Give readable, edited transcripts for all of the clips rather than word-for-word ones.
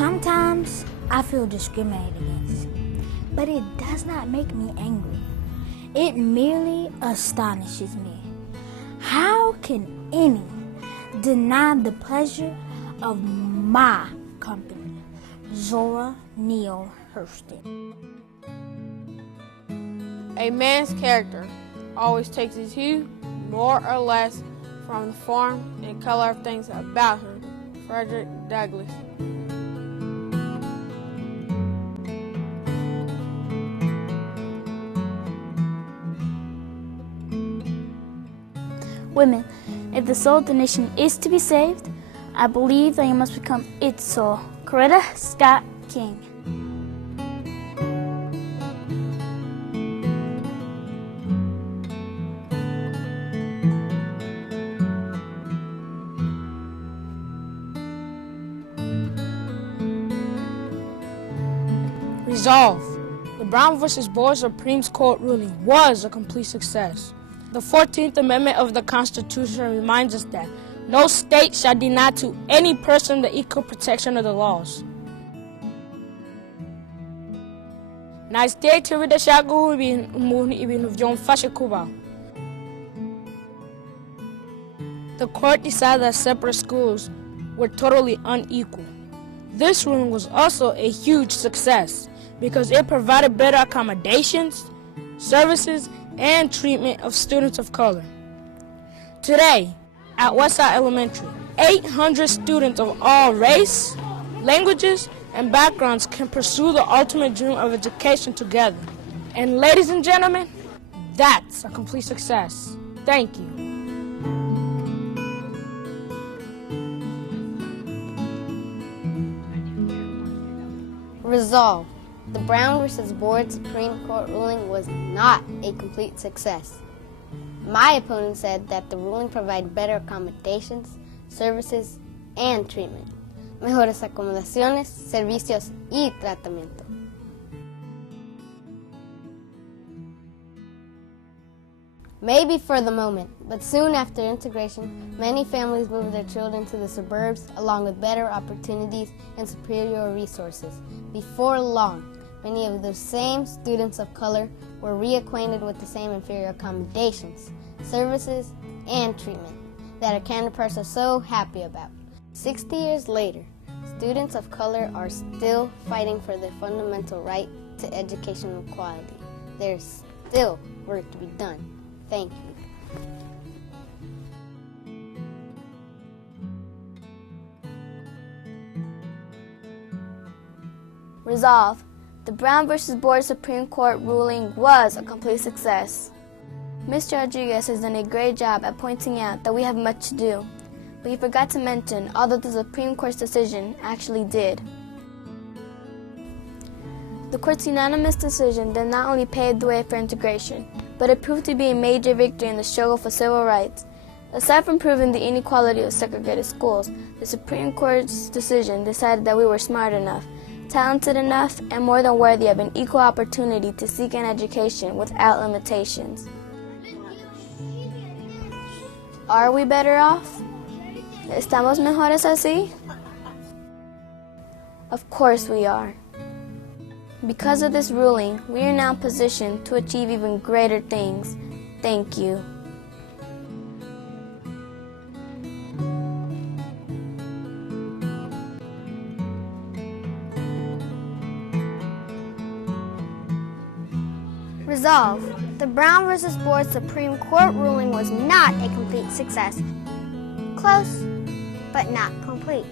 Sometimes I feel discriminated against, but it does not make me angry. It merely astonishes me. How can any deny the pleasure of my company? Zora Neale Hurston. A man's character always takes his hue, more or less, from the form and color of things about him. Frederick Douglass. Women, if the soul of the nation is to be saved, I believe that you must become its soul. Coretta Scott King. Resolve. The Brown v. Board Supreme Court ruling was a complete success. The 14th Amendment of the Constitution reminds us that no state shall deny to any person the equal protection of the laws. The court decided that separate schools were totally unequal. This ruling was also a huge success because it provided better accommodations, services, and treatment of students of color. Today, at Westside Elementary, 800 students of all race, languages, and backgrounds can pursue the ultimate dream of education together. And ladies and gentlemen, that's a complete success. Thank you. Resolve. The Brown v. Board Supreme Court ruling was not a complete success. My opponent said that the ruling provided better accommodations, services, and treatment. Mejores acomodaciones, servicios y tratamiento. Maybe for the moment, but soon after integration, many families moved their children to the suburbs along with better opportunities and superior resources. Before long, many of those same students of color were reacquainted with the same inferior accommodations, services, and treatment that our counterparts are so happy about. 60 years later, students of color are still fighting for their fundamental right to educational equality. There's still work to be done. Thank you. Resolve. The Brown v. Board Supreme Court ruling was a complete success. Mr. Rodriguez has done a great job at pointing out that we have much to do, but he forgot to mention all that the Supreme Court's decision actually did. The court's unanimous decision did not only pave the way for integration, but it proved to be a major victory in the struggle for civil rights. Aside from proving the inequality of segregated schools, the Supreme Court's decision decided that we were smart enough, talented enough, and more than worthy of an equal opportunity to seek an education without limitations. Are we better off? ¿Estamos mejores así? Of course we are. Because of this ruling, we are now positioned to achieve even greater things. Thank you. Resolve. The Brown v. Board Supreme Court ruling was not a complete success. Close, but not complete.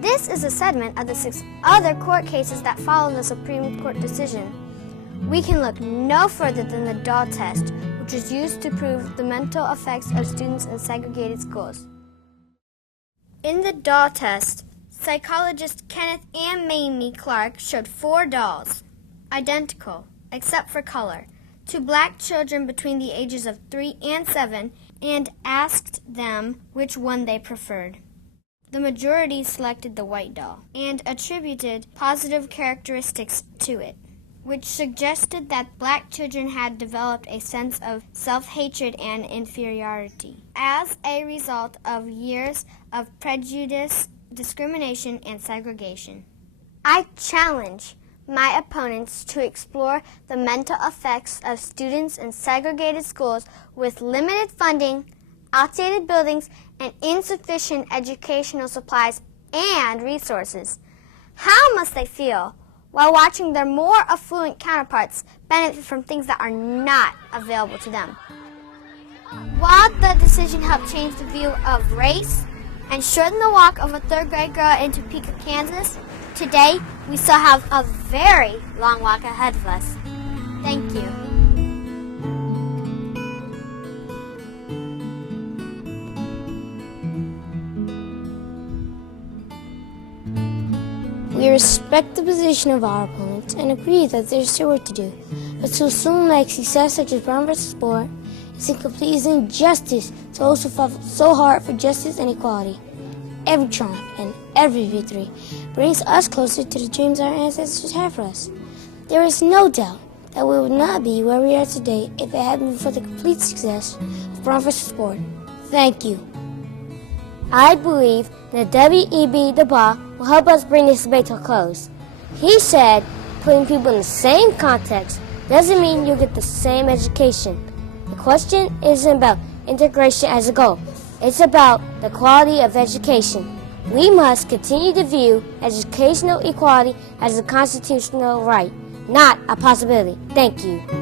This is a segment of the 6 other court cases that follow the Supreme Court decision. We can look no further than the Dahl test, which was used to prove the mental effects of students in segregated schools. In the Dahl test, psychologists Kenneth and Mamie Clark showed 4 dolls, identical, except for color, to black children between the ages of 3 and 7 and asked them which one they preferred. The majority selected the white doll and attributed positive characteristics to it, which suggested that black children had developed a sense of self-hatred and inferiority as a result of years of prejudice discrimination and segregation. I challenge my opponents to explore the mental effects of students in segregated schools with limited funding, outdated buildings, and insufficient educational supplies and resources. How must they feel while watching their more affluent counterparts benefit from things that are not available to them? While the decision helped change the view of race and shorten the walk of a third-grade girl in Topeka, Kansas, today we still have a very long walk ahead of us. Thank you. We respect the position of our opponents and agree that there's still work to do, but to assume like success such as Brown versus Board is incomplete is injustice to those who fought so hard for justice and equality. Every triumph and every victory brings us closer to the dreams our ancestors had for us. There is no doubt that we would not be where we are today if it hadn't been for the complete success of Brown versus Board. Thank you. I believe that W.E.B. Du Bois will help us bring this debate to a close. He said putting people in the same context doesn't mean you get the same education. The question isn't about integration as a goal. It's about the quality of education. We must continue to view educational equality as a constitutional right, not a possibility. Thank you.